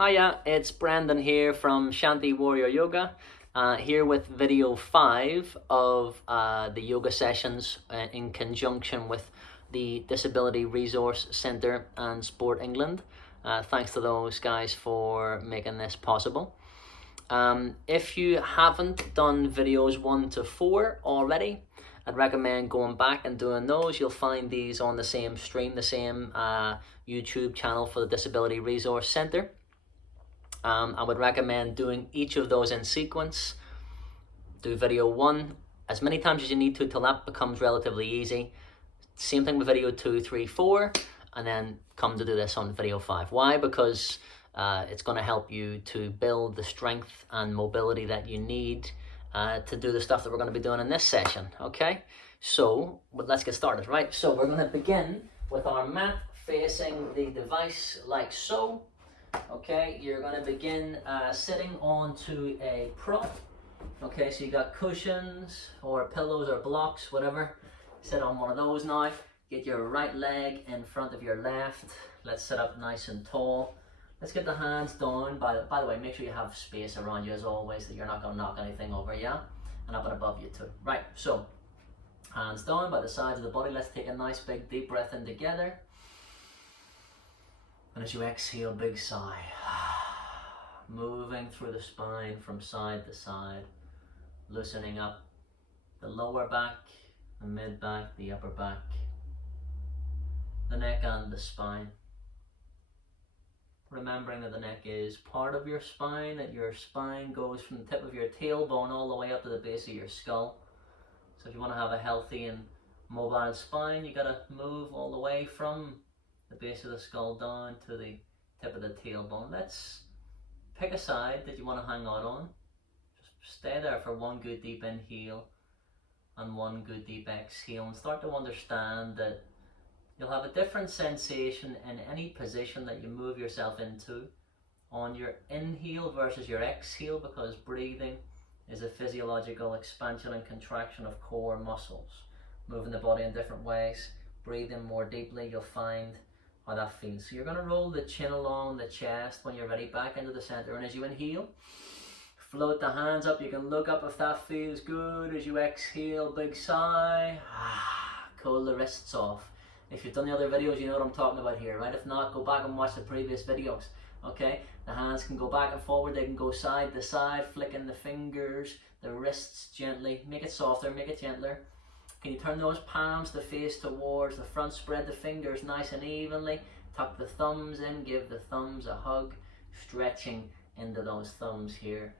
Hiya, it's Brandon here from Shanti Warrior Yoga, here with video 5 of the yoga sessions in conjunction with the Disability Resource Centre and Sport England. Thanks to those guys for making this possible. If you haven't done videos 1 to 4 already, I'd recommend going back and doing those. You'll find these on the same stream, the same YouTube channel for the Disability Resource Centre. I would recommend doing each of those in sequence. Do video 1 as many times as you need to till that becomes relatively easy. Same thing with video 2, 3, 4, and then come to do this on video 5. Why? Because it's going to help you to build the strength and mobility that you need to do the stuff that we're going to be doing in this session, okay? So, let's get started, right? So we're going to begin with our mat facing the device like so. Okay, you're going to begin sitting onto a prop. Okay, so you got cushions or pillows or blocks, whatever. Sit on one of those now. Get your right leg in front of your left. Let's sit up nice and tall. Let's get the hands down. By the way, make sure you have space around you as always, that you're not going to knock anything over, yeah? And up and above you too. Right, so hands down by the sides of the body. Let's take a nice big deep breath in together. And as you exhale, big sigh. Moving through the spine from side to side, loosening up the lower back, the mid back, the upper back, the neck and the spine. Remembering that the neck is part of your spine, that your spine goes from the tip of your tailbone all the way up to the base of your skull. So if you want to have a healthy and mobile spine, you got to move all the way from the base of the skull down to the tip of the tailbone. Let's pick a side that you want to hang out on. Just stay there for one good deep inhale and one good deep exhale, and start to understand that you'll have a different sensation in any position that you move yourself into on your inhale versus your exhale, because breathing is a physiological expansion and contraction of core muscles. Moving the body in different ways, breathing more deeply, you'll find how that feels. So you're going to roll the chin along the chest when you're ready, back into the center, and as you inhale, float the hands up. You can look up if that feels good. As you exhale, big sigh. Cool the wrists off. If you've done the other videos, you know what I'm talking about here, right? If not, go back and watch the previous videos, okay? The hands can go back and forward, they can go side to side, flicking the fingers, the wrists gently. Make it softer, make it gentler. Can you turn those palms to face towards the front, spread the fingers nice and evenly, tuck the thumbs in, give the thumbs a hug, stretching into those thumbs here.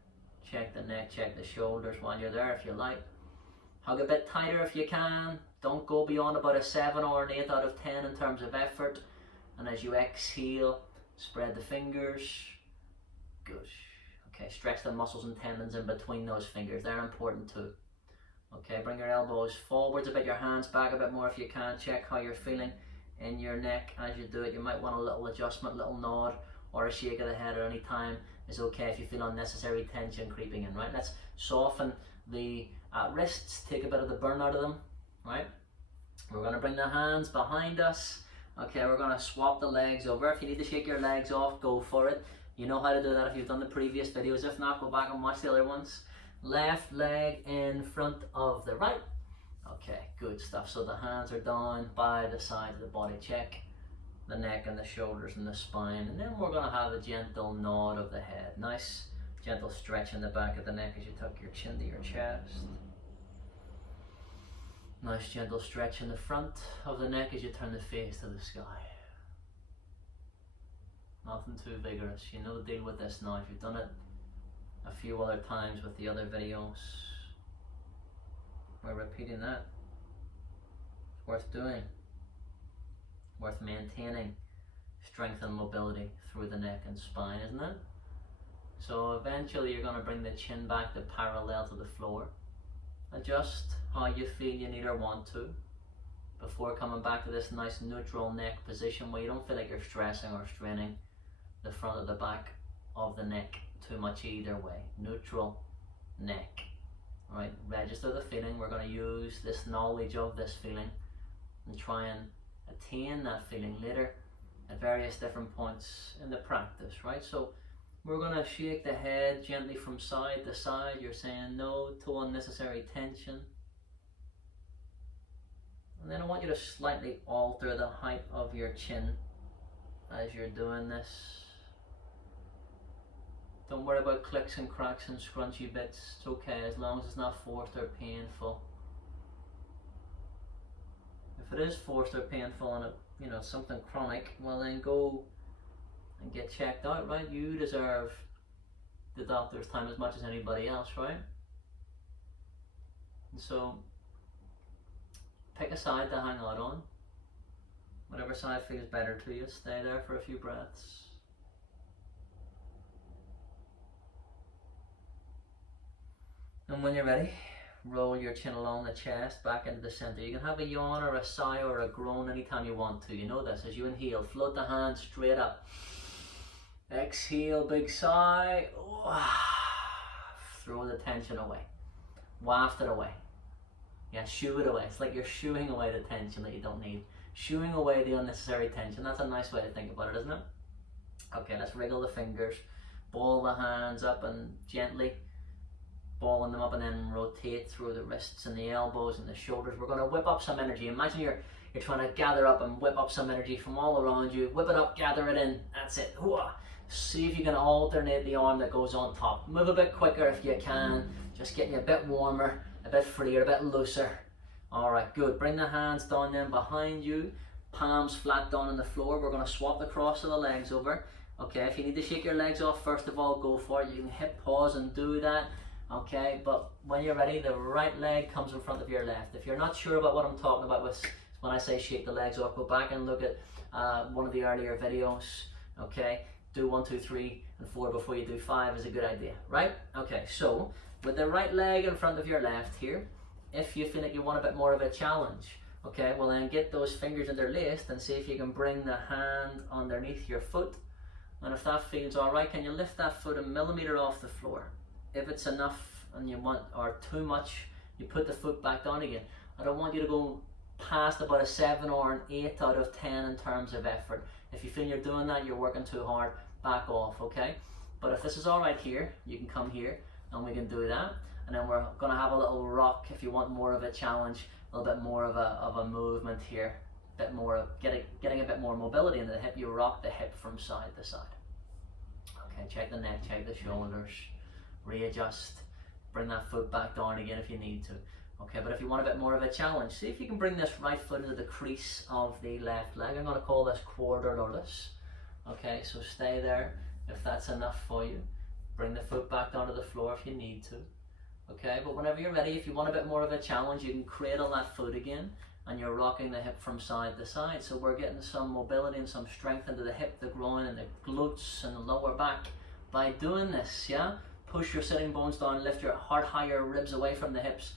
Check the neck, check the shoulders while you're there if you like. Hug a bit tighter if you can. Don't go beyond about a 7 or an 8 out of 10 in terms of effort. And as you exhale, spread the fingers. Good. Okay, stretch the muscles and tendons in between those fingers. They're important too. Okay, bring your elbows forwards a bit, your hands back a bit more if you can. Check how you're feeling in your neck as you do it. You might want a little adjustment, little nod, or a shake of the head at any time is okay if you feel unnecessary tension creeping in, right? Let's soften the wrists, take a bit of the burn out of them, right? We're going to bring the hands behind us. Okay, we're going to swap the legs over. If you need to shake your legs off, go for it. You know how to do that if you've done the previous videos. If not, go back and watch the other ones. Left leg in front of the right. Okay, good stuff. So the hands are down by the side of the body. Check the neck and the shoulders and the spine. And then we're going to have a gentle nod of the head. Nice gentle stretch in the back of the neck as you tuck your chin to your chest. Nice gentle stretch in the front of the neck as you turn the face to the sky. Nothing too vigorous. You know the deal with this now. If you've done it a few other times with the other videos, we're repeating that. It's worth doing, worth maintaining strength and mobility through the neck and spine, isn't it? So eventually you're going to bring the chin back to parallel to the floor. Adjust how you feel you need or want to before coming back to this nice neutral neck position where you don't feel like you're stressing or straining the front or the back of the neck too much either way. Neutral neck. Alright, register the feeling. We're going to use this knowledge of this feeling and try and attain that feeling later at various different points in the practice, right? So We're going to shake the head gently from side to side. You're saying no to unnecessary tension. And then I want you to slightly alter the height of your chin as you're doing this. Don't worry about clicks and cracks and scrunchy bits. It's okay as long as it's not forced or painful. If it is forced or painful and it's something chronic, well then go and get checked out, right? You deserve the doctor's time as much as anybody else, right? And so pick a side to hang out on. Whatever side feels better to you, stay there for a few breaths. And when you're ready, roll your chin along the chest, back into the center. You can have a yawn or a sigh or a groan anytime you want to. You know this. As you inhale, float the hands straight up. Exhale, big sigh. Throw the tension away. Waft it away. Yeah, shoo it away. It's like you're shooing away the tension that you don't need. Shooing away the unnecessary tension. That's a nice way to think about it, isn't it? Okay, let's wriggle the fingers. Ball the hands up and gently balling them up, and then rotate through the wrists and the elbows and the shoulders. We're going to whip up some energy. Imagine you're trying to gather up and whip up some energy from all around you. Whip it up, gather it in. That's it. See if you can alternate the arm that goes on top. Move a bit quicker if you can. Just getting you a bit warmer, a bit freer, a bit looser. Alright, good. Bring the hands down then behind you. Palms flat down on the floor. We're going to swap the cross of the legs over. Okay, if you need to shake your legs off, first of all, go for it. You can hip pause and do that. Okay, but when you're ready, the right leg comes in front of your left. If you're not sure about what I'm talking about when I say shake the legs off, go back and look at one of the earlier videos. Okay, do 1, 2, 3, and 4 before you do 5 is a good idea, right? Okay, so with the right leg in front of your left here, if you feel like you want a bit more of a challenge, okay, well then get those fingers interlaced and see if you can bring the hand underneath your foot. And if that feels alright, can you lift that foot a millimeter off the floor? If it's enough and you want, or too much, you put the foot back down again. I don't want you to go past about a 7 or an 8 out of 10 in terms of effort. If you feel you're doing that, you're working too hard, back off, okay? But if this is alright here, you can come here and we can do that. And then we're going to have a little rock if you want more of a challenge, a little bit more of a movement here. A bit more of getting a bit more mobility in the hip. You rock the hip from side to side. Okay, check the neck, check the shoulders. Readjust, bring that foot back down again if you need to. Okay, but if you want a bit more of a challenge, see if you can bring this right foot into the crease of the left leg. I'm going to call this quarter lotus. Okay, so stay there if that's enough for you. Bring the foot back down to the floor if you need to. Okay, but whenever you're ready, if you want a bit more of a challenge, you can cradle that foot again and you're rocking the hip from side to side. So we're getting some mobility and some strength into the hip, the groin and the glutes and the lower back by doing this, yeah? Push your sitting bones down, lift your heart higher, ribs away from the hips.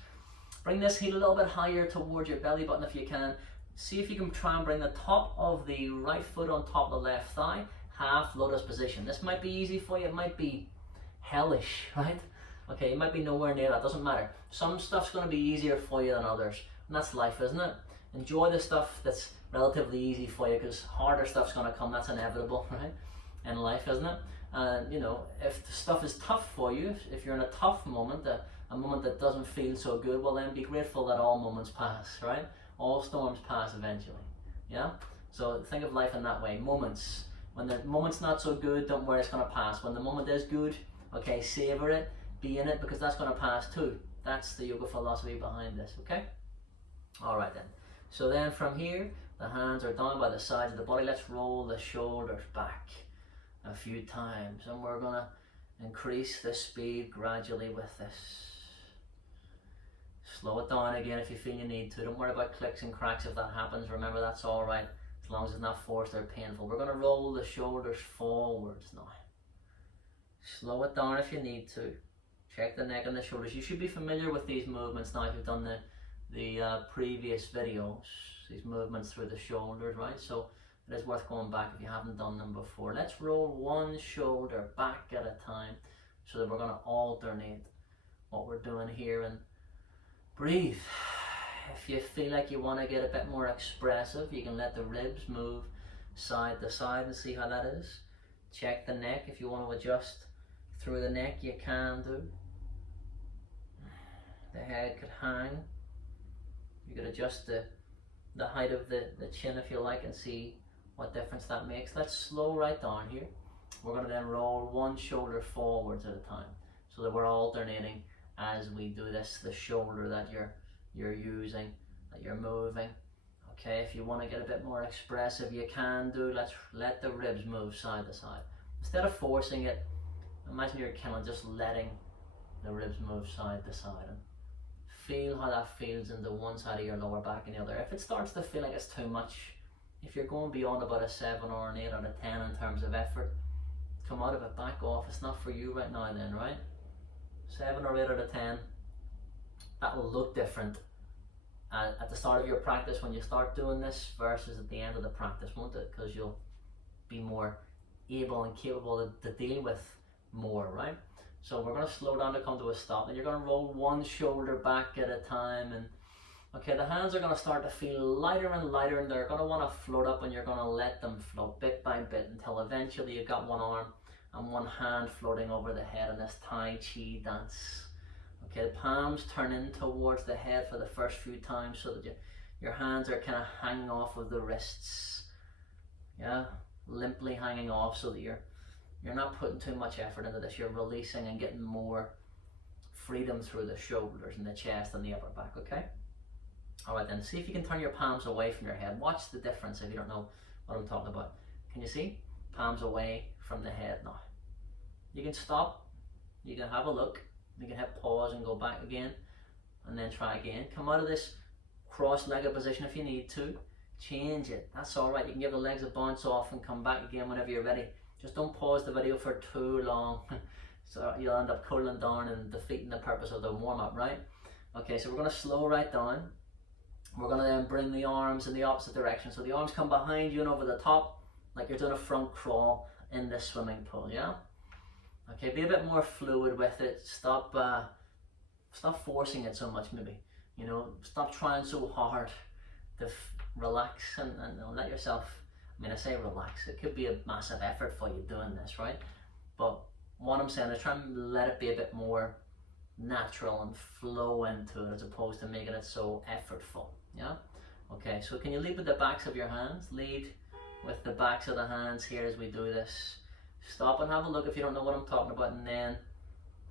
Bring this heel a little bit higher towards your belly button if you can. See if you can try and bring the top of the right foot on top of the left thigh, half lotus position. This might be easy for you, it might be hellish, right? Okay, you might be nowhere near that, doesn't matter. Some stuff's going to be easier for you than others, and that's life, isn't it? Enjoy the stuff that's relatively easy for you, because harder stuff's going to come, that's inevitable, right? In life, isn't it? And you know, if the stuff is tough for you, if you're in a tough moment, a moment that doesn't feel so good, well then be grateful that all moments pass, right? All storms pass eventually, yeah? So think of life in that way, moments. When the moment's not so good, don't worry, it's going to pass. When the moment is good, okay, savor it, be in it, because that's going to pass too. That's the yoga philosophy behind this, okay? Alright then. So then from here, the hands are down by the sides of the body. Let's roll the shoulders back a few times, and we're going to increase the speed gradually with this. Slow it down again if you feel you need to. Don't worry about clicks and cracks if that happens. Remember, that's alright, as long as it's not forced or painful. We're going to roll the shoulders forwards now. Slow it down if you need to. Check the neck and the shoulders. You should be familiar with these movements now if you've done the previous videos. These movements through the shoulders, right? So it is worth going back if you haven't done them before. Let's roll one shoulder back at a time so that we're going to alternate what we're doing here, and breathe. If you feel like you want to get a bit more expressive, you can let the ribs move side to side and see how that is. Check the neck. If you want to adjust through the neck, you can do. The head could hang. You could adjust the height of the chin if you like and see what difference that makes. Let's slow right down here. We're going to then roll one shoulder forwards at a time, so that we're alternating as we do this, the shoulder that you're using, that you're moving. Okay, if you want to get a bit more expressive, you can do. Let's let the ribs move side to side. Instead of forcing it, imagine you're kind of just letting the ribs move side to side and feel how that feels into one side of your lower back and the other. If it starts to feel like it's too much, if you're going beyond about a 7 or an 8 out of 10 in terms of effort, come out of it, back off. It's not for you right now then, right? 7 or 8 out of 10, that will look different at the start of your practice when you start doing this versus at the end of the practice, won't it? Because you'll be more able and capable to deal with more, right? So we're going to slow down to come to a stop, and you're going to roll one shoulder back at a time. And okay, the hands are going to start to feel lighter and lighter, and they're going to want to float up, and you're going to let them float bit by bit until eventually you've got one arm and one hand floating over the head in this Tai Chi dance. Okay, the palms turn in towards the head for the first few times so that your hands are kind of hanging off of the wrists. Yeah, limply hanging off so that you're not putting too much effort into this. You're releasing and getting more freedom through the shoulders and the chest and the upper back, okay? All right then, see if you can turn your palms away from your head. Watch the difference if you don't know what I'm talking about. Can you see? Palms away from the head now. You can stop, you can have a look, you can hit pause and go back again, and then try again. Come out of this cross-legged position if you need to. Change it, that's all right. You can give the legs a bounce off and come back again whenever you're ready. Just don't pause the video for too long, so you'll end up cooling down and defeating the purpose of the warm-up, right? Okay, so we're going to slow right down. We're going to then bring the arms in the opposite direction. So the arms come behind you and over the top, like you're doing a front crawl in the swimming pool, yeah? Okay, be a bit more fluid with it. Stop forcing it so much, maybe. You know, stop trying so hard to relax and let yourself, I mean, I say relax, it could be a massive effort for you doing this, right? But what I'm saying is try and let it be a bit more natural and flow into it as opposed to making it so effortful, yeah? Okay, so can you lead with the backs of your hands? Lead with the backs of the hands here as we do this. Stop and have a look if you don't know what I'm talking about, and then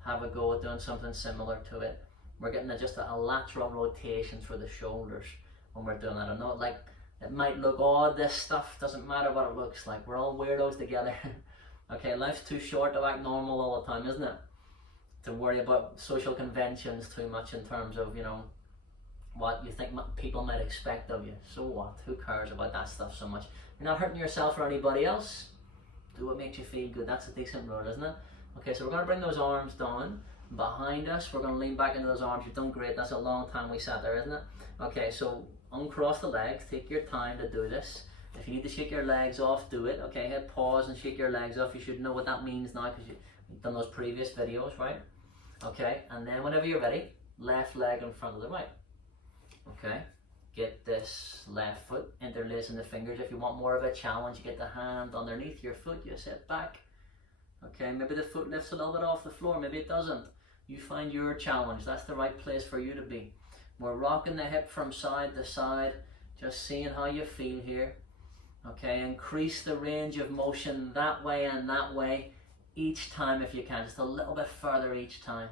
have a go at doing something similar to it. We're getting just a lateral rotation through the shoulders when we're doing that. I know it might look odd, this stuff, doesn't matter what it looks like. We're all weirdos together. Okay, life's too short to act normal all the time, isn't it? To worry about social conventions too much in terms of, you know, what you think people might expect of you. So what? Who cares about that stuff so much? You're not hurting yourself or anybody else. Do what makes you feel good. That's a decent rule, isn't it? Okay, so we're going to bring those arms down behind us. We're going to lean back into those arms. You've done great. That's a long time we sat there, isn't it? Okay, so uncross the legs. Take your time to do this. If you need to shake your legs off, do it. Okay, hit pause and shake your legs off. You should know what that means now because you've done those previous videos, right? Okay, and then whenever you're ready, left leg in front of the right. Okay, get this left foot interlacing the fingers. If you want more of a challenge, you get the hand underneath your foot, you sit back. Okay, maybe the foot lifts a little bit off the floor, maybe it doesn't. You find your challenge. That's the right place for you to be. We're rocking the hip from side to side, just seeing how you feel here. Okay, increase the range of motion that way and that way each time if you can, just a little bit further each time.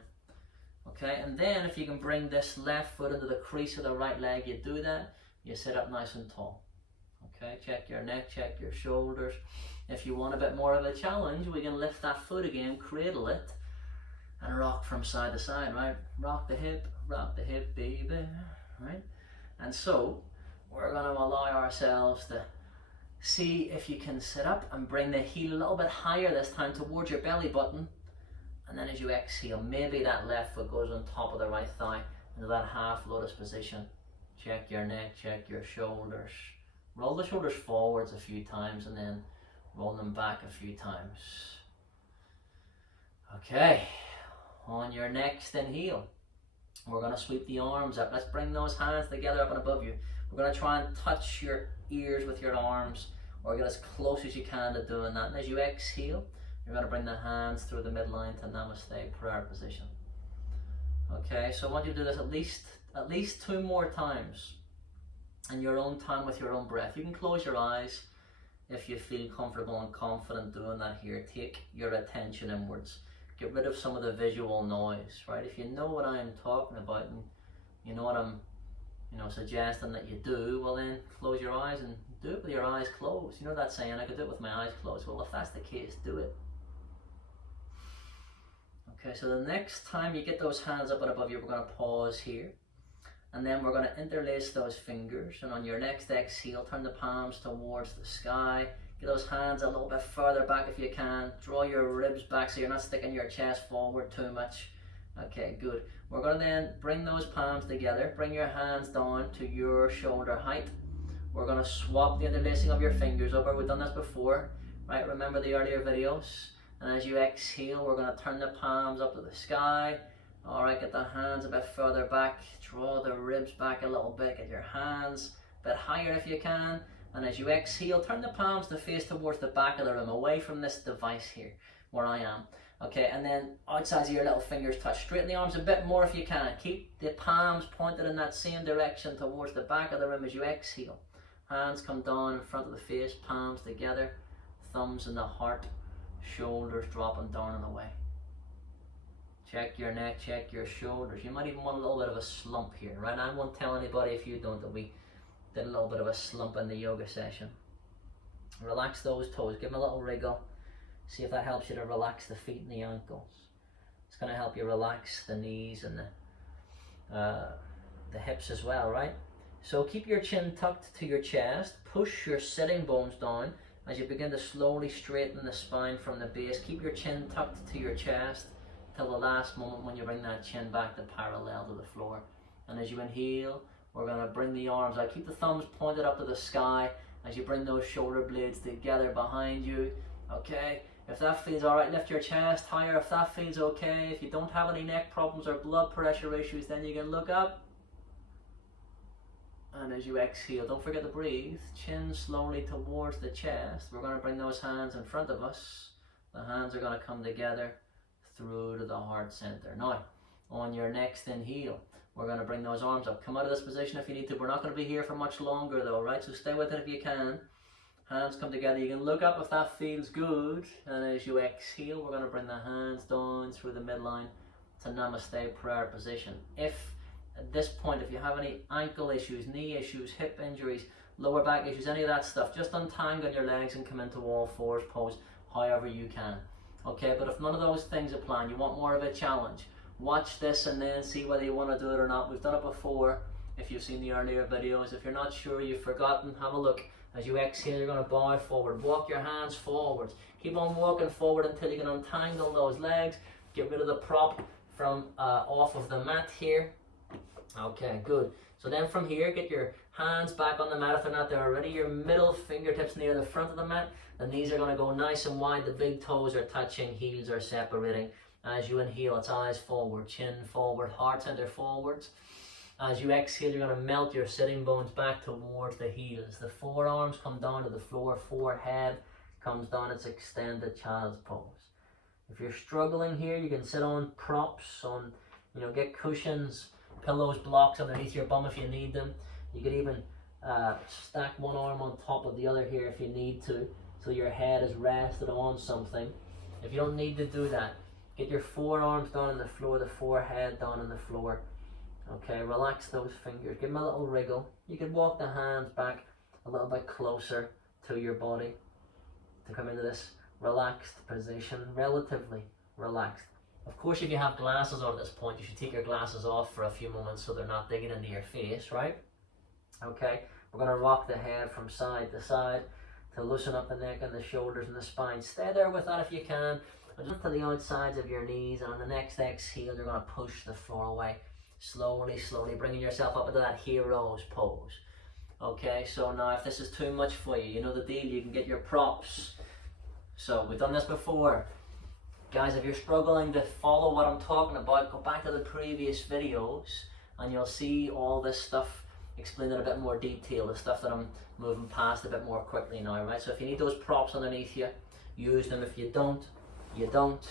Okay, and then if you can bring this left foot into the crease of the right leg, you do that, you sit up nice and tall. Okay, check your neck, check your shoulders. If you want a bit more of a challenge, we can lift that foot again, cradle it, and rock from side to side, right? Rock the hip, baby, right? And so, we're going to allow ourselves to see if you can sit up and bring the heel a little bit higher this time towards your belly button. And then as you exhale, maybe that left foot goes on top of the right thigh into that half lotus position. Check your neck, check your shoulders. Roll the shoulders forwards a few times and then roll them back a few times. Okay, on your next inhale, we're going to sweep the arms up. Let's bring those hands together up and above you. We're going to try and touch your ears with your arms or get as close as you can to doing that. And as you exhale, you're going to bring the hands through the midline to Namaste prayer position. Okay, so I want you to do this at least 2 more times in your own time with your own breath. You can close your eyes if you feel comfortable and confident doing that here. Take your attention inwards. Get rid of some of the visual noise, right? If you know what I am talking about and you know what I'm suggesting that you do, well then close your eyes and do it with your eyes closed. You know that saying, I could do it with my eyes closed. Well, if that's the case, do it. Okay, so the next time you get those hands up and above you, we're going to pause here. And then we're going to interlace those fingers. And on your next exhale, turn the palms towards the sky. Get those hands a little bit further back if you can. Draw your ribs back so you're not sticking your chest forward too much. Okay, good. We're going to then bring those palms together. Bring your hands down to your shoulder height. We're going to swap the interlacing of your fingers over. We've done this before, right? Remember the earlier videos? And as you exhale, we're going to turn the palms up to the sky. All right, get the hands a bit further back. Draw the ribs back a little bit. Get your hands a bit higher if you can. And as you exhale, turn the palms to face towards the back of the room, away from this device here, where I am. Okay, and then outside of your little fingers touch. Straighten the arms a bit more if you can. Keep the palms pointed in that same direction towards the back of the room as you exhale. Hands come down in front of the face, palms together, thumbs in the heart, shoulders dropping down and away. Check your neck, check your shoulders. You might even want a little bit of a slump here, right? I won't tell anybody if you don't that we did a little bit of a slump in the yoga session. Relax those toes, give them a little wriggle. See if that helps you to relax the feet and the ankles. It's going to help you relax the knees and the hips as well, right? So keep your chin tucked to your chest. Push your sitting bones down as you begin to slowly straighten the spine from the base. Keep your chin tucked to your chest till the last moment when you bring that chin back to parallel to the floor. And as you inhale, we're going to bring the arms out. Keep the thumbs pointed up to the sky as you bring those shoulder blades together behind you. Okay, if that feels all right, lift your chest higher. If that feels okay, if you don't have any neck problems or blood pressure issues, then you can look up. And as you exhale, don't forget to breathe. Chin slowly towards the chest. We're going to bring those hands in front of us. The hands are going to come together through to the heart center. Now, on your next inhale, we're going to bring those arms up. Come out of this position if you need to. We're not going to be here for much longer though, right? So stay with it if you can. Hands come together. You can look up if that feels good. And as you exhale, we're going to bring the hands down through the midline to Namaste prayer position. If at this point, if you have any ankle issues, knee issues, hip injuries, lower back issues, any of that stuff, just untangle your legs and come into all fours pose however you can. Okay, but if none of those things apply and you want more of a challenge, watch this and then see whether you want to do it or not. We've done it before if you've seen the earlier videos. If you're not sure, you've forgotten, have a look. As you exhale, you're going to bow forward. Walk your hands forwards. Keep on walking forward until you can untangle those legs. Get rid of the prop from off of the mat here. Okay, good. So then from here, get your hands back on the mat if they're not there already. Your middle fingertips near the front of the mat. The knees are going to go nice and wide. The big toes are touching, heels are separating. As you inhale, it's eyes forward, chin forward, heart center forwards. As you exhale, you're going to melt your sitting bones back towards the heels. The forearms come down to the floor, forehead comes down. It's extended child's pose. If you're struggling here, you can sit on props, get cushions, pillows, blocks underneath your bum if you need them. You could even stack one arm on top of the other here if you need to, so your head is rested on something. If you don't need to do that, get your forearms down on the floor, the forehead down on the floor. Okay, relax those fingers. Give them a little wriggle. You can walk the hands back a little bit closer to your body to come into this relaxed position, relatively relaxed. Of course, if you have glasses on at this point, you should take your glasses off for a few moments so they're not digging into your face, right? Okay, we're going to rock the head from side to side to loosen up the neck and the shoulders and the spine. Stay there with that if you can. Just to the outsides of your knees, and on the next exhale, you're going to push the floor away. Slowly, slowly, bringing yourself up into that hero's pose. Okay, so now if this is too much for you, you know the deal, you can get your props. So we've done this before. Guys, if you're struggling to follow what I'm talking about, go back to the previous videos and you'll see all this stuff explain in a bit more detail, the stuff that I'm moving past a bit more quickly now, right? So if you need those props underneath you, use them. If you don't, you don't.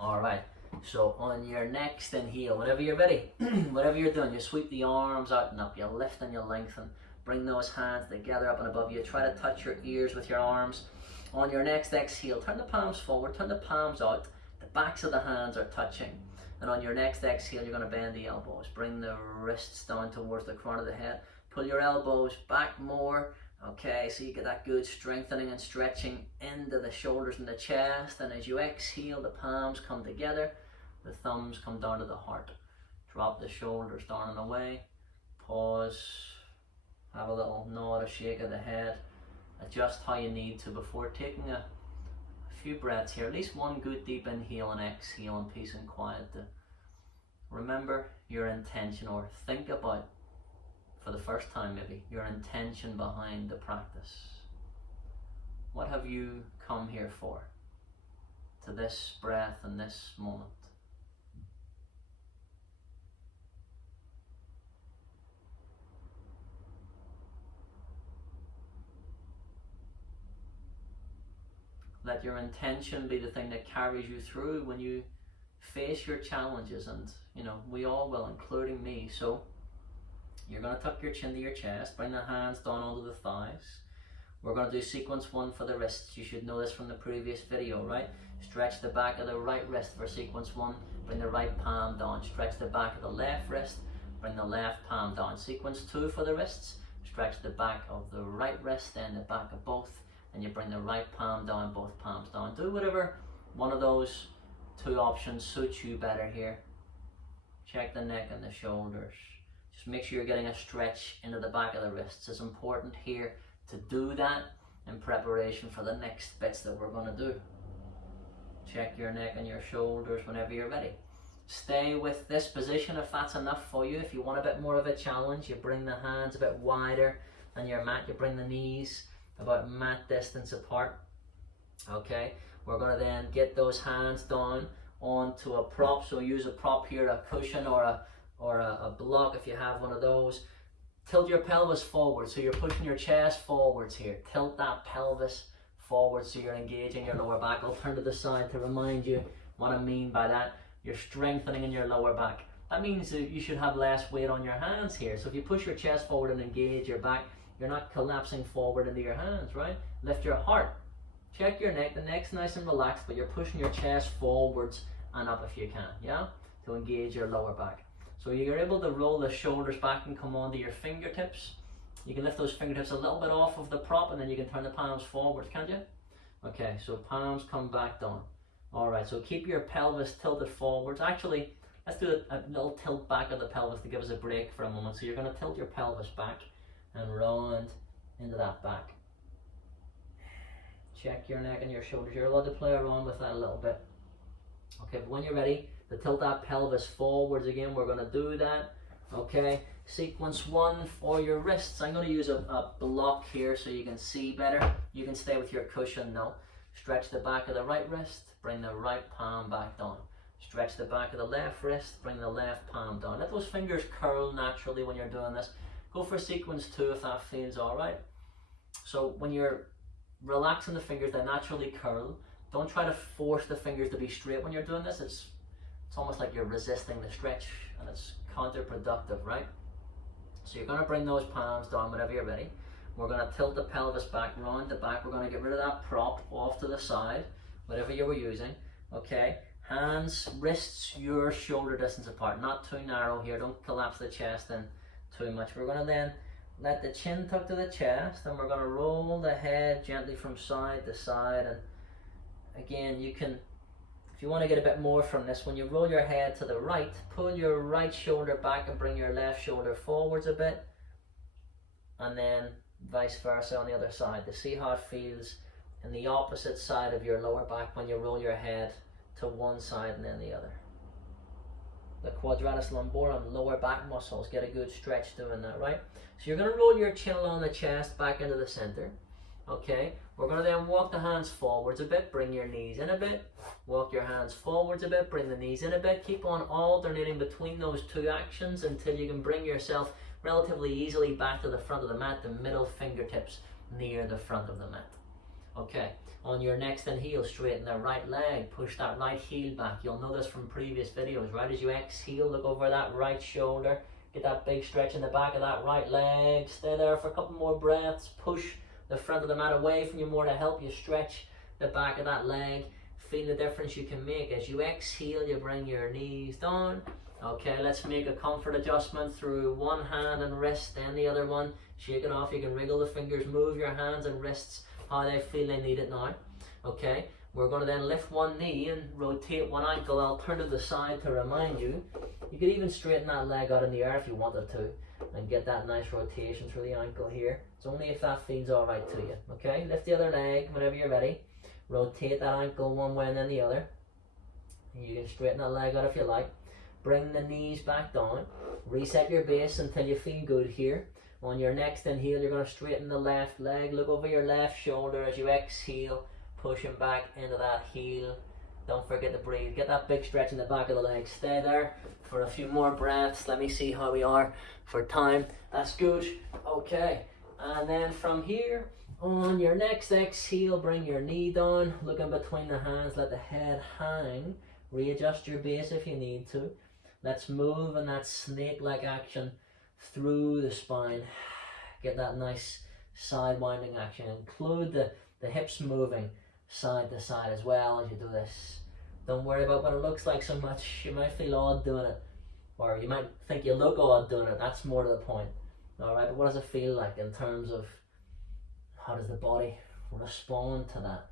All right, so on your next inhale, whenever you're ready, whatever you're doing, you sweep the arms out and up, you lift and you lengthen. Bring those hands together up and above you. Try to touch your ears with your arms. On your next exhale, turn the palms forward, turn the palms out. The backs of the hands are touching. And on your next exhale, you're going to bend the elbows. Bring the wrists down towards the crown of the head. Pull your elbows back more. Okay, so you get that good strengthening and stretching into the shoulders and the chest. And as you exhale, the palms come together. The thumbs come down to the heart. Drop the shoulders down and away. Pause. Have a little nod, a shake of the head. Adjust how you need to before taking a few breaths here. At least one good deep inhale and exhale in peace and quiet. To remember your intention, or think about, for the first time maybe, your intention behind the practice. What have you come here for? To this breath and this moment. Let your intention be the thing that carries you through when you face your challenges, and you know, we all will, including me. So you're going to tuck your chin to your chest, bring the hands down onto the thighs. We're going to do sequence 1 for the wrists. You should know this from the previous video, right? Stretch the back of the right wrist for sequence 1, bring the right palm down. Stretch the back of the left wrist, bring the left palm down. Sequence 2 for the wrists, stretch the back of the right wrist and the back of both, and you bring the right palm down, both palms down. Do whatever one of those 2 options suits you better here. Check the neck and the shoulders. Just make sure you're getting a stretch into the back of the wrists. It's important here to do that in preparation for the next bits that we're going to do. Check your neck and your shoulders whenever you're ready. Stay with this position if that's enough for you. If you want a bit more of a challenge, you bring the hands a bit wider than your mat. You bring the knees about mat distance apart. Okay, we're going to then get those hands down onto a prop. So use a prop here, a cushion or a block if you have one of those. Tilt your pelvis forward, so you're pushing your chest forwards here. Tilt that pelvis forward so you're engaging your lower back. I'll turn to the side to remind you what I mean by that. You're strengthening in your lower back. That means that you should have less weight on your hands here. So if you push your chest forward and engage your back, you're not collapsing forward into your hands, right? Lift your heart. Check your neck. The neck's nice and relaxed, but you're pushing your chest forwards and up if you can, yeah? To engage your lower back. So you're able to roll the shoulders back and come onto your fingertips. You can lift those fingertips a little bit off of the prop, and then you can turn the palms forwards, can't you? Okay, so palms come back down. All right, so keep your pelvis tilted forwards. Actually, let's do a little tilt back of the pelvis to give us a break for a moment. So you're going to tilt your pelvis back and round into that back. Check your neck and your shoulders. You're allowed to play around with that a little bit. Okay, but when you're ready to tilt that pelvis forwards again, we're going to do that. Okay, sequence 1 for your wrists. I'm going to use a block here so you can see better. You can stay with your cushion now. Stretch the back of the right wrist, bring the right palm back down. Stretch the back of the left wrist, bring the left palm down. Let those fingers curl naturally when you're doing this. Go for sequence 2 if that feels alright. So when you're relaxing the fingers, they naturally curl. Don't try to force the fingers to be straight when you're doing this. It's almost like you're resisting the stretch, and it's counterproductive, right? So you're going to bring those palms down whenever you're ready. We're going to tilt the pelvis back, round the back. We're going to get rid of that prop off to the side, whatever you were using. Okay, hands, wrists, your shoulder distance apart, not too narrow here. Don't collapse the chest in too much. We're going to then let the chin tuck to the chest, and we're going to roll the head gently from side to side. And again, you can, if you want to get a bit more from this, when you roll your head to the right, pull your right shoulder back and bring your left shoulder forwards a bit, and then vice versa on the other side, to see how it feels in the opposite side of your lower back when you roll your head to one side and then the other. The quadratus lumborum, lower back muscles, get a good stretch doing that, right? So you're going to roll your chin along the chest back into the center. Okay, we're going to then walk the hands forwards a bit, bring your knees in a bit, walk your hands forwards a bit, bring the knees in a bit. Keep on alternating between those 2 actions until you can bring yourself relatively easily back to the front of the mat, the middle fingertips near the front of the mat. Okay, on your next inhale, straighten the right leg, push that right heel back. You'll notice from previous videos, right as you exhale, look over that right shoulder, get that big stretch in the back of that right leg, stay there for a couple more breaths, push the front of the mat away from you more to help you stretch the back of that leg. Feel the difference you can make. As you exhale, you bring your knees down. Okay, let's make a comfort adjustment through one hand and wrist, then the other one. Shake it off, you can wriggle the fingers, move your hands and wrists how they feel they need it now. Okay, we're going to then lift one knee and rotate one ankle. I'll turn to the side to remind you. You could even straighten that leg out in the air if you wanted to and get that nice rotation through the ankle here. It's only if that feels alright to you. Okay, lift the other leg whenever you're ready. Rotate that ankle one way and then the other. You can straighten that leg out if you like. Bring the knees back down. Reset your base until you feel good here. On your next inhale, you're going to straighten the left leg. Look over your left shoulder as you exhale, pushing back into that heel. Don't forget to breathe. Get that big stretch in the back of the leg. Stay there for a few more breaths. Let me see how we are for time. That's good. Okay. And then from here, on your next exhale, bring your knee down. Look in between the hands. Let the head hang. Readjust your base if you need to. Let's move in that snake-like action through the spine. Get that nice side winding action. Include the hips moving side to side as well as you do this. Don't worry about what it looks like so much. You might feel odd doing it, or you might think you look odd doing it. That's more to the point. Alright, but what does it feel like in terms of how does the body respond to that?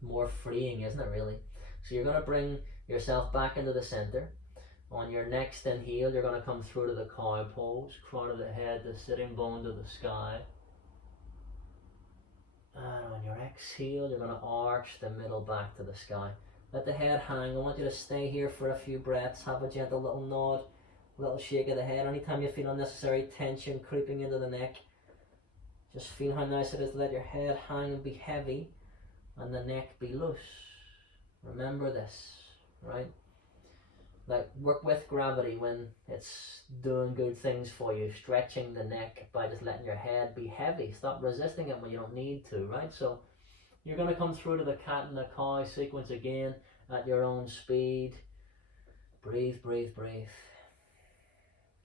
More freeing, isn't it, really? So you're going to bring yourself back into the center. On your next inhale, you're going to come through to the cow pose, crown of the head, the sitting bone to the sky. And on your exhale, you're going to arch the middle back to the sky. Let the head hang. I want you to stay here for a few breaths. Have a gentle little nod, a little shake of the head. Anytime you feel unnecessary tension creeping into the neck, just feel how nice it is to let your head hang and be heavy and the neck be loose. Remember this, right? Like, work with gravity when it's doing good things for you. Stretching the neck by just letting your head be heavy. Stop resisting it when you don't need to, right? So you're going to come through to the cat and the cow sequence again at your own speed. Breathe, breathe, breathe.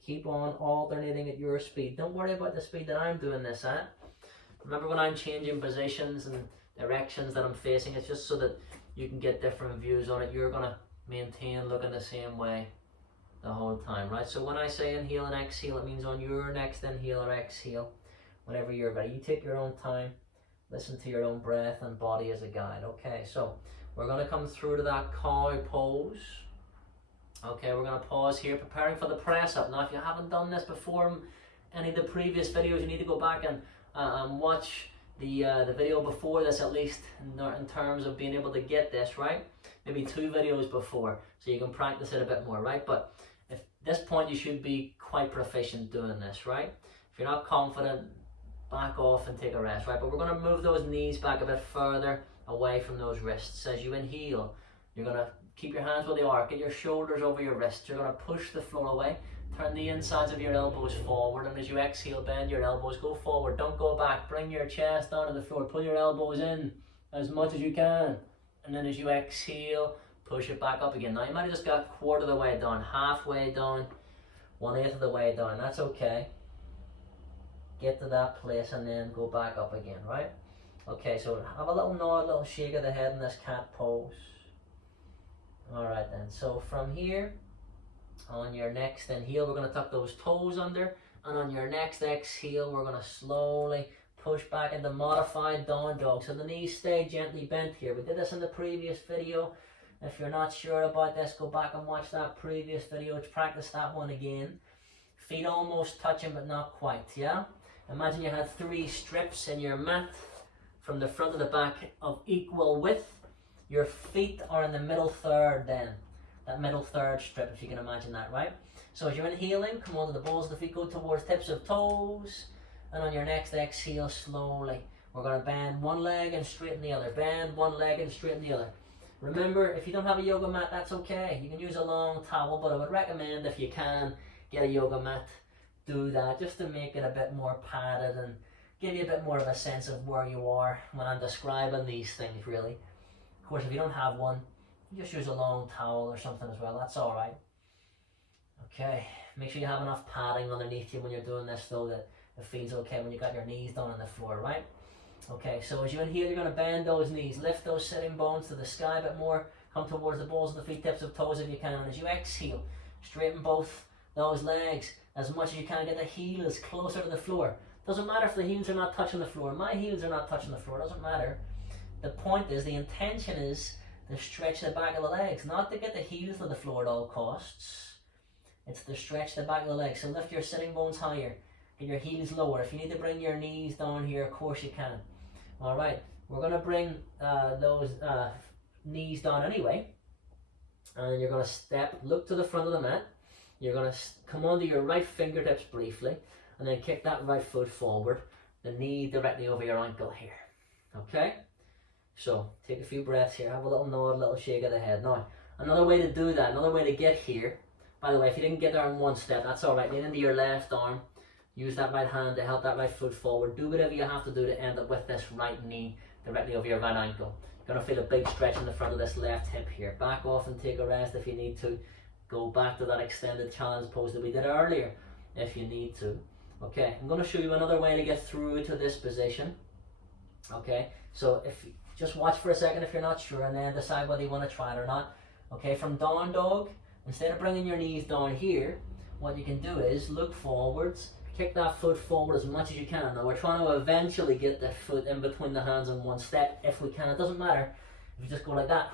Keep on alternating at your speed. Don't worry about the speed that I'm doing this at. Remember, when I'm changing positions and directions that I'm facing, it's just so that you can get different views on it. You're going to maintain looking the same way the whole time, right? So when I say inhale and exhale, it means on your next inhale or exhale, whenever you're ready, you take your own time, listen to your own breath and body as a guide. Okay, so we're going to come through to that cow pose. Okay, we're going to pause here, preparing for the press up. Now, if you haven't done this before any of the previous videos, you need to go back and watch the video before this, at least in terms of being able to get this right. Maybe 2 videos before, so you can practice it a bit more, right? But at this point, you should be quite proficient doing this, right? If you're not confident, back off and take a rest, right? But we're going to move those knees back a bit further away from those wrists. As you inhale, you're going to keep your hands where they are. Get your shoulders over your wrists. You're going to push the floor away. Turn the insides of your elbows forward, and as you exhale, bend your elbows. Go forward. Don't go back. Bring your chest down to the floor. Pull your elbows in as much as you can. And then as you exhale, push it back up again. Now you might have just got a quarter of the way down, halfway down, 1/8 of the way down. That's okay. Get to that place and then go back up again, right? Okay, so have a little nod, a little shake of the head in this cat pose. Alright then, so from here, on your next inhale, we're going to tuck those toes under. And on your next exhale, we're going to slowly push back into modified down dog. So the knees stay gently bent here. We did this in the previous video. If you're not sure about this, go back and watch that previous video. Let's practice that one again. Feet almost touching but not quite, yeah? Imagine you had 3 strips in your mat from the front to the back of equal width. Your feet are in the middle third then. That middle third strip, if you can imagine that, right? So as you're inhaling, come onto the balls of the feet, go towards tips of toes. And on your next exhale, slowly, we're going to bend one leg and straighten the other. Bend one leg and straighten the other. Remember, if you don't have a yoga mat, that's okay. You can use a long towel, but I would recommend, if you can, get a yoga mat do that just to make it a bit more padded and give you a bit more of a sense of where you are when I'm describing these things, really. Of course, if you don't have one, you just use a long towel or something as well, that's alright. Okay, make sure you have enough padding underneath you when you're doing this though, that it feels okay when you got your knees down on the floor, right? Okay, so as you inhale, you're going to bend those knees, lift those sitting bones to the sky a bit more, come towards the balls of the feet, tips of toes if you can, and as you exhale, straighten both those legs as much as you can, get the heels closer to the floor. Doesn't matter if the heels are not touching the floor, my heels are not touching the floor, doesn't matter. The point is, the intention is to stretch the back of the legs, not to get the heels to the floor at all costs. It's to stretch the back of the legs, so lift your sitting bones higher, get your heels lower. If you need to bring your knees down here, of course you can. Alright, we're going to bring those knees down anyway, and you're going to step, look to the front of the mat, you're going to come onto your right fingertips briefly, and then kick that right foot forward, the knee directly over your ankle here. Okay? So, take a few breaths here, have a little nod, a little shake of the head. Now, another way to do that, another way to get here, by the way, if you didn't get there in one step, that's alright, lean into your left arm, use that right hand to help that right foot forward, do whatever you have to do to end up with this right knee directly over your right ankle. You're going to feel a big stretch in the front of this left hip here. Back off and take a rest if you need to. Go back to that extended challenge pose that we did earlier if you need to. Okay, I'm going to show you another way to get through to this position. Okay, so if you just watch for a second if you're not sure, and then decide whether you want to try it or not. Okay, from down dog, instead of bringing your knees down here, what you can do is look forwards, kick that foot forward as much as you can. Now we're trying to eventually get the foot in between the hands in one step if we can. It doesn't matter if you just go like that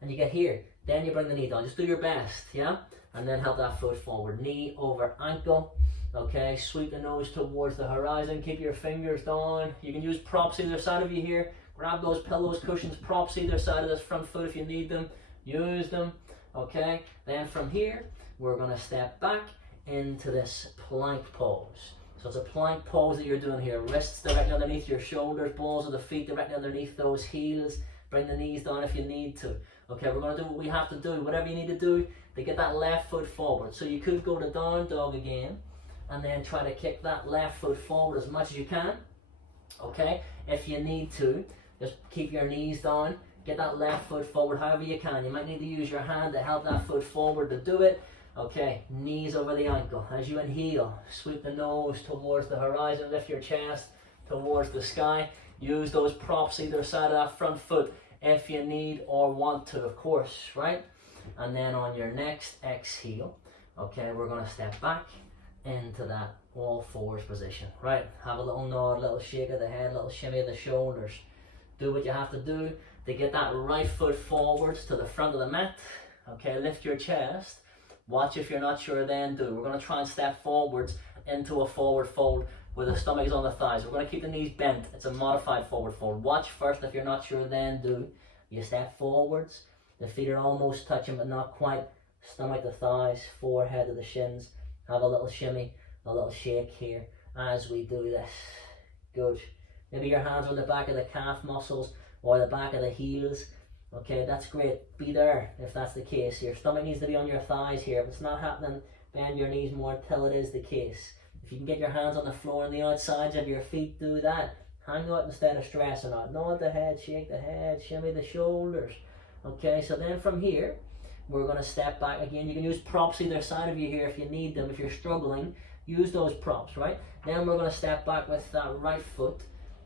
and you get here, then you bring the knee down. Just do your best, yeah? And then help that foot forward, knee over ankle. Okay, sweep the nose towards the horizon, keep your fingers down. You can use props either side of you here. Grab those pillows, cushions, props either side of this front foot if you need them. Use them. Okay, then from here we're going to step back into this plank pose. So it's a plank pose that you're doing here. Wrists directly underneath your shoulders, balls of the feet directly underneath those heels. Bring the knees down if you need to. Okay, we're going to do what we have to do, whatever you need to do to get that left foot forward. So you could go to down dog again and then try to kick that left foot forward as much as you can. Okay, if you need to, just keep your knees down, get that left foot forward however you can. You might need to use your hand to help that foot forward to do it. Okay, knees over the ankle. As you inhale, sweep the nose towards the horizon, lift your chest towards the sky. Use those props either side of that front foot if you need or want to, of course, right? And then on your next exhale, okay, we're going to step back into that all fours position, right? Have a little nod, a little shake of the head, a little shimmy of the shoulders. Do what you have to do to get that right foot forwards to the front of the mat. Okay, lift your chest. Watch if you're not sure, then do. We're going to try and step forwards into a forward fold where the stomach is on the thighs. We're going to keep the knees bent. It's a modified forward fold. Watch first if you're not sure, then do. You step forwards. The feet are almost touching but not quite. Stomach to thighs, forehead to the shins. Have a little shimmy, a little shake here as we do this. Good. Maybe your hands are on the back of the calf muscles or the back of the heels. Okay, that's great. Be there if that's the case. Your stomach needs to be on your thighs here. If it's not happening, bend your knees more until it is the case. If you can get your hands on the floor and the outsides of your feet, do that. Hang out instead of stressing out. Nod the head, shake the head, shimmy the shoulders. Okay, so then from here, we're going to step back again. You can use props either side of you here if you need them. If you're struggling, use those props, right? Then we're going to step back with that right foot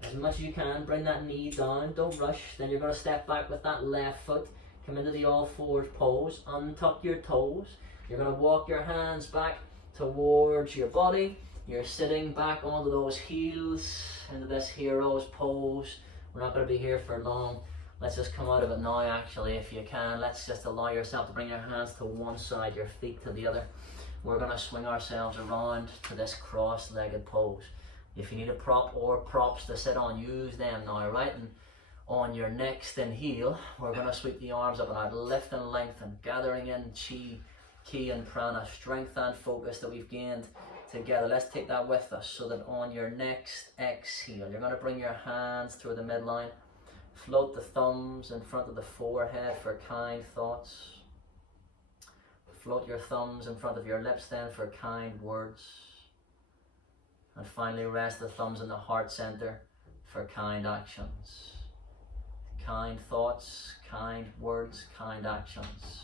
as much as you can. Bring that knee down, don't rush. Then you're going to step back with that left foot. Come into the all fours pose, untuck your toes. You're going to walk your hands back towards your body. You're sitting back onto those heels into this hero's pose. We're not going to be here for long. Let's just come out of it now actually if you can. Let's just allow yourself to bring your hands to one side, your feet to the other. We're going to swing ourselves around to this cross-legged pose. If you need a prop or props to sit on, use them now, right? And on your next inhale, we're going to sweep the arms up and out, lift and lengthen, gathering in chi, ki and prana, strength and focus that we've gained together. Let's take that with us so that on your next exhale, you're going to bring your hands through the midline, float the thumbs in front of the forehead for kind thoughts. Float your thumbs in front of your lips then for kind words. And finally, rest the thumbs in the heart center for kind actions. Kind thoughts, kind words, kind actions.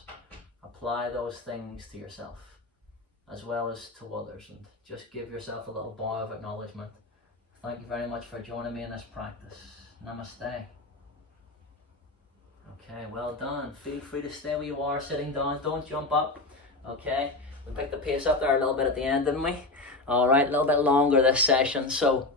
Apply those things to yourself as well as to others, and just give yourself a little bow of acknowledgement. Thank you very much for joining me in this practice. Namaste. Okay, well done. Feel free to stay where you are, sitting down. Don't jump up. Okay, we picked the pace up there a little bit at the end, didn't we? All right, a little bit longer this session. So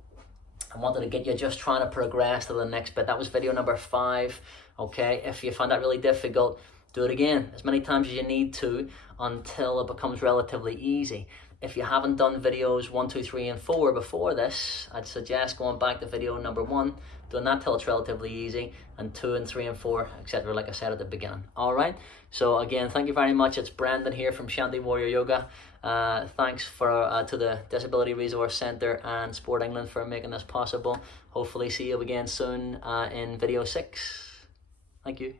I wanted to get you just trying to progress to the next bit. That was video number 5. Okay, if you found that really difficult, do it again as many times as you need to until it becomes relatively easy. If you haven't done videos 1, 2, 3, and 4 before this, I'd suggest going back to video number 1, doing that till it's relatively easy, and 2 and 3 and 4, etc. like I said at the beginning. All right. So again, thank you very much. It's Brendan here from Shanti Warrior Yoga. Thanks to the Disability Resource Centre and Sport England for making this possible. Hopefully see you again soon in video 6. Thank you.